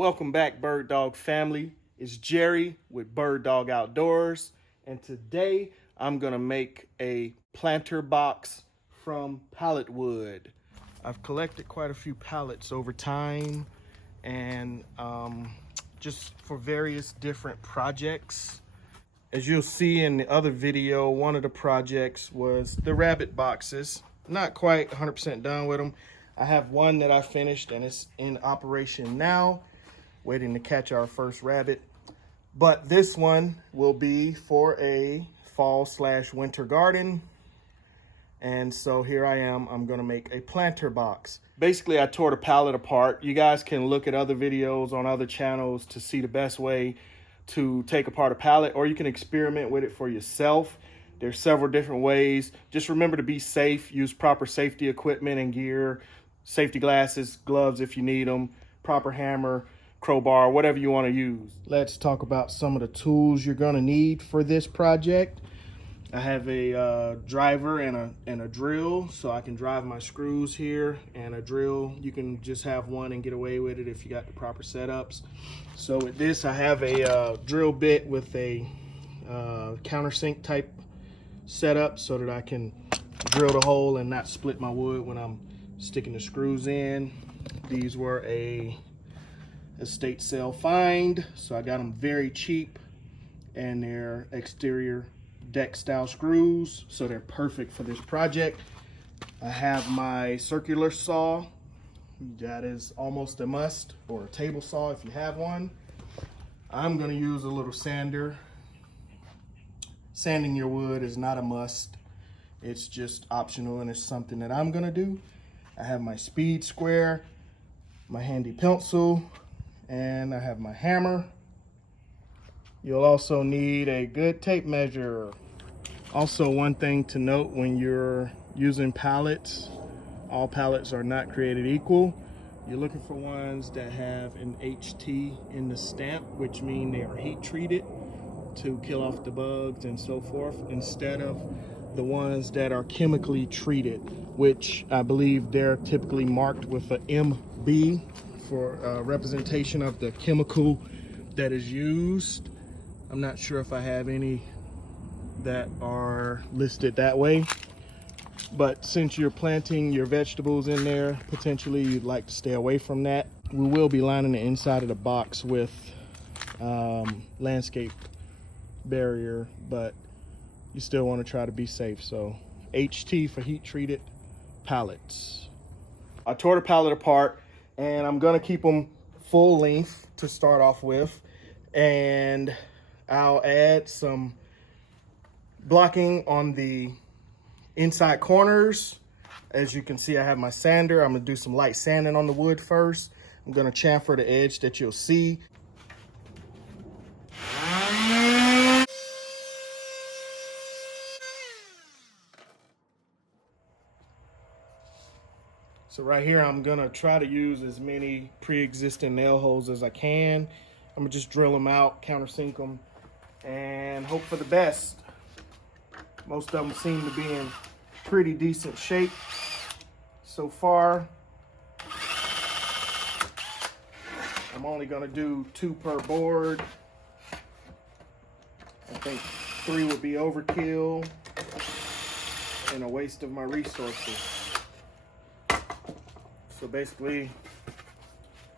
Welcome back, Bird Dog family. It's Jerry with Bird Dog Outdoors, and today I'm gonna make a planter box from pallet wood. I've collected quite a few pallets over time, and just for various different projects. As you'll see in the other video, one of the projects was the rabbit boxes. Not quite 100% done with them. I have one that I finished and it's in operation now, waiting to catch our first rabbit. But this one will be for a fall/winter garden. And so here I am, I'm gonna make a planter box. Basically, I tore the pallet apart. You guys can look at other videos on other channels to see the best way to take apart a pallet, or you can experiment with it for yourself. There's several different ways. Just remember to be safe, use proper safety equipment and gear, safety glasses, gloves if you need them, proper hammer, crowbar, whatever you want to use. Let's talk about some of the tools you're gonna need for this project. I have a driver and a drill, so I can drive my screws here, and a drill. You can just have one and get away with it if you got the proper setups. So with this, I have a drill bit with a countersink type setup so that I can drill the hole and not split my wood when I'm sticking the screws in. These were a estate sale find, so I got them very cheap, and they're exterior deck style screws, so they're perfect for this project. I have my circular saw. That is almost a must, or a table saw if you have one. I'm going to use a little sander. Sanding your wood is not a must. It's just optional, and it's something that I'm going to do. I have my speed square, my handy pencil, and I have my hammer. You'll also need a good tape measure. Also, one thing to note when you're using pallets, all pallets are not created equal. You're looking for ones that have an HT in the stamp, which means they are heat treated to kill off the bugs and so forth, instead of the ones that are chemically treated, which I believe they're typically marked with an MB for representation of the chemical that is used. I'm not sure if I have any that are listed that way, but since you're planting your vegetables in there, potentially you'd like to stay away from that. We will be lining the inside of the box with landscape barrier, but you still want to try to be safe. So HT for heat treated pallets. I tore the pallet apart, and I'm gonna keep them full length to start off with, and I'll add some blocking on the inside corners. As you can see, I have my sander. I'm gonna do some light sanding on the wood first. I'm gonna chamfer the edge that you'll see. So right here, I'm gonna try to use as many pre-existing nail holes as I can. I'm gonna just drill them out, countersink them, and hope for the best. Most of them seem to be in pretty decent shape so far. I'm only gonna do 2 per board. I think 3 would be overkill and a waste of my resources. So basically,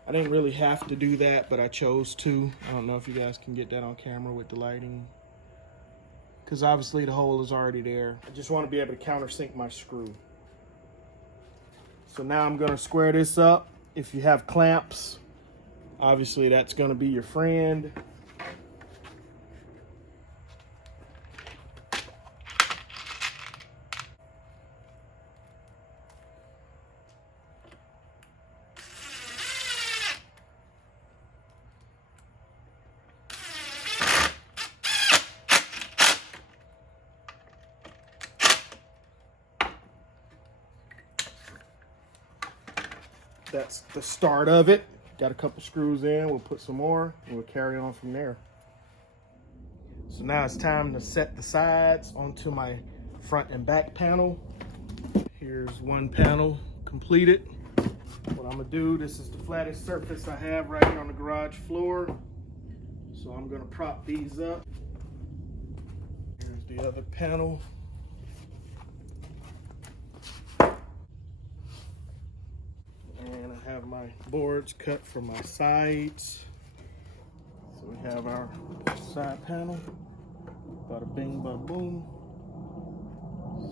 I didn't really have to do that, but I chose to. I don't know if you guys can get that on camera with the lighting, because obviously the hole is already there. I just want to be able to countersink my screw. So now I'm going to square this up. If you have clamps, obviously that's going to be your friend. That's the start of it. Got a couple screws in, we'll put some more, and we'll carry on from there. So now it's time to set the sides onto my front and back panel. Here's one panel completed. What I'm gonna do, this is the flattest surface I have right here on the garage floor. So I'm gonna prop these up. Here's the other panel. And I have my boards cut for my sides. So we have our side panel. Bada bing, bada boom.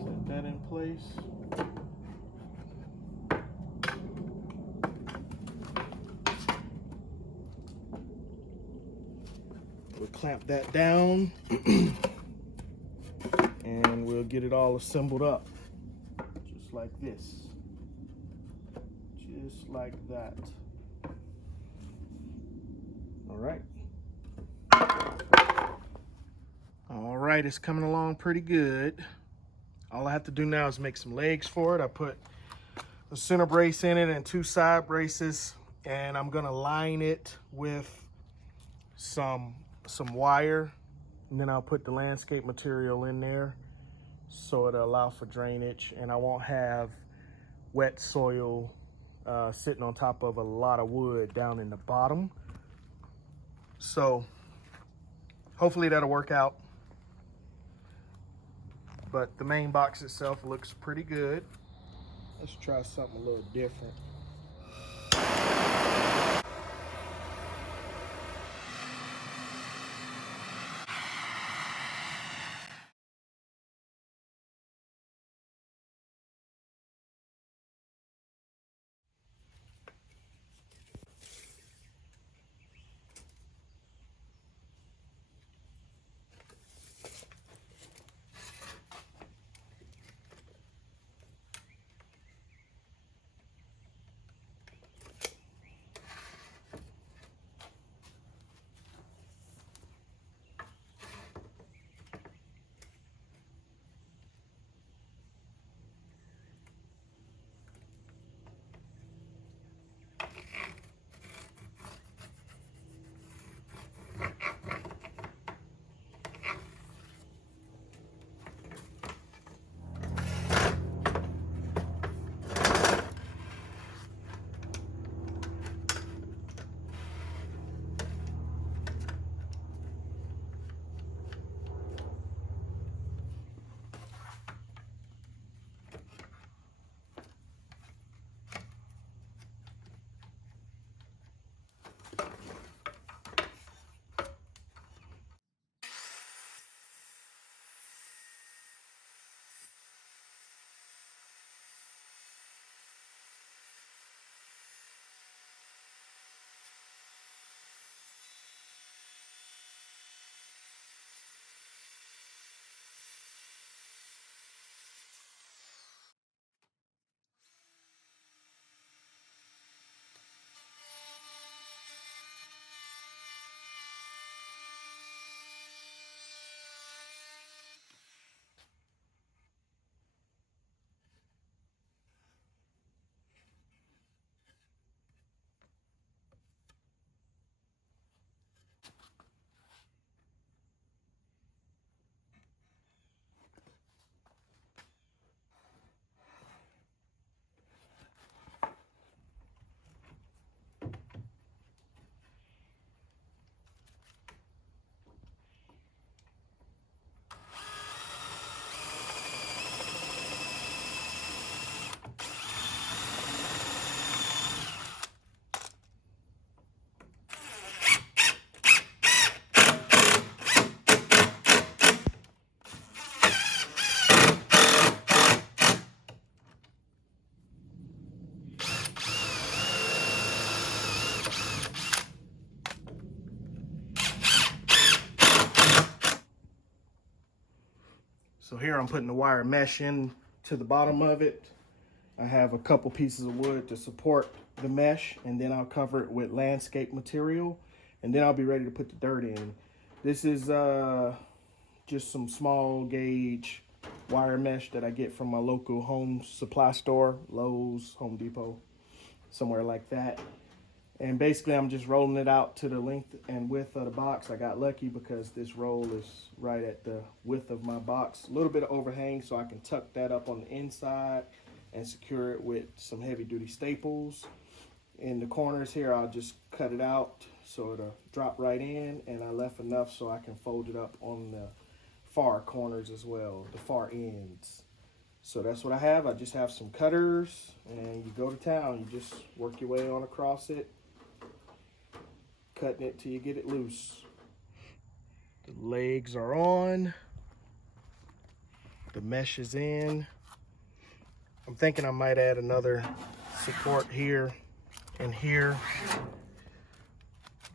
Set that in place. We'll clamp that down and we'll get it all assembled up just like this. Just like that. All right. All right, it's coming along pretty good. All I have to do now is make some legs for it. I put a center brace in it and 2 side braces, and I'm gonna line it with some wire, and then I'll put the landscape material in there so it'll allow for drainage, and I won't have wet soil sitting on top of a lot of wood down in the bottom. So hopefully that'll work out. But the main box itself looks pretty good. Let's try something a little different. So here I'm putting the wire mesh in to the bottom of it. I have a couple pieces of wood to support the mesh, and then I'll cover it with landscape material, and then I'll be ready to put the dirt in. This is just some small gauge wire mesh that I get from my local home supply store, Lowe's, Home Depot, somewhere like that. And basically I'm just rolling it out to the length and width of the box. I got lucky because this roll is right at the width of my box. A little bit of overhang so I can tuck that up on the inside and secure it with some heavy duty staples. In the corners here, I'll just cut it out so it'll drop right in, and I left enough so I can fold it up on the far corners as well, the far ends. So that's what I have. I just have some cutters, and you go to town. You just work your way on across it, cutting it till you get it loose. The legs are on. The mesh is in. I'm thinking I might add another support here and here.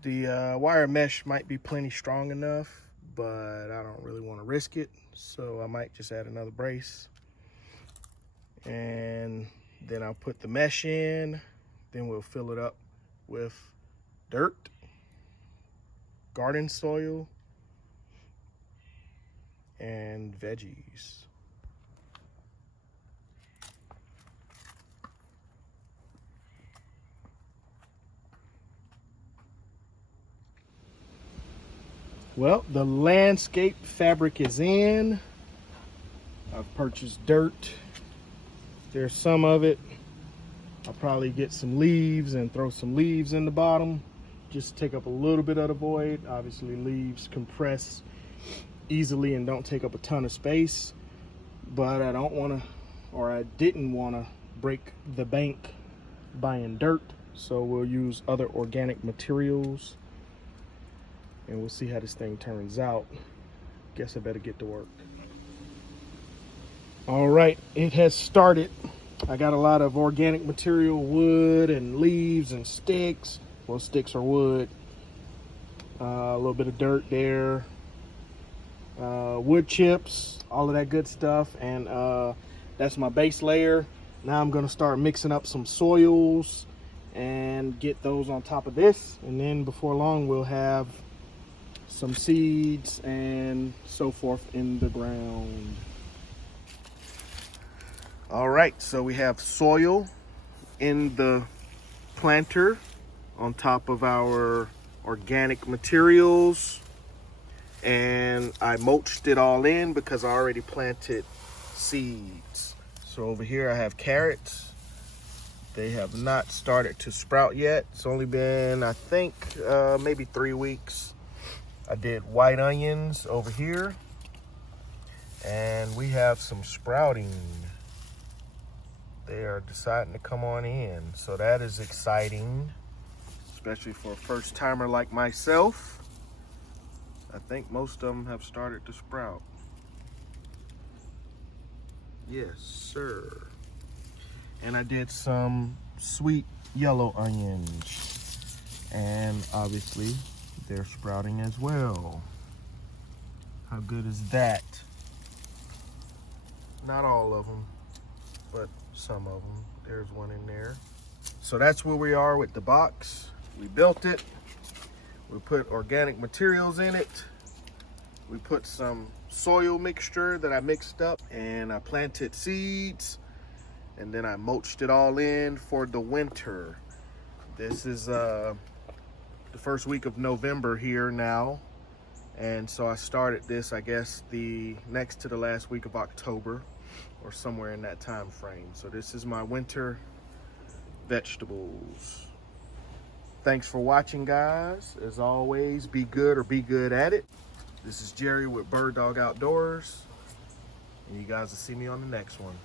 The wire mesh might be plenty strong enough, but I don't really want to risk it, so I might just add another brace. And then I'll put the mesh in, then we'll fill it up with dirt, garden soil, and veggies. Well, the landscape fabric is in. I've purchased dirt. There's some of it. I'll probably get some leaves and throw some leaves in the bottom. Just take up a little bit of the void. Obviously, leaves compress easily and don't take up a ton of space. But I don't want to, or I didn't want to break the bank buying dirt. So we'll use other organic materials. And we'll see how this thing turns out. Guess I better get to work. All right, it has started. I got a lot of organic material, wood and leaves and sticks. Well, sticks are wood. A little bit of dirt there. Wood chips, all of that good stuff. And that's my base layer. Now I'm gonna start mixing up some soils and get those on top of this. And then before long, we'll have some seeds and so forth in the ground. All right, so we have soil in the planter on top of our organic materials, and I mulched it all in because I already planted seeds. So over here I have carrots. They have not started to sprout yet. It's only been, I think, maybe 3 weeks. I did white onions over here, and we have some sprouting. They are deciding to come on in, so that is exciting, especially for a first timer like myself. I think most of them have started to sprout. Yes, sir. And I did some sweet yellow onions, and obviously they're sprouting as well. How good is that? Not all of them, but some of them. There's one in there. So that's where we are with the box. We built it. We put organic materials in it. We put some soil mixture that I mixed up, and I planted seeds, and then I mulched it all in for the winter. This is the first week of November here now, and so I started this, I guess, the next to the last week of October, or somewhere in that time frame. So this is my winter vegetables. Thanks for watching, guys. As always, be good or be good at it. This is Jerry with Bird Dog Outdoors, and you guys will see me on the next one.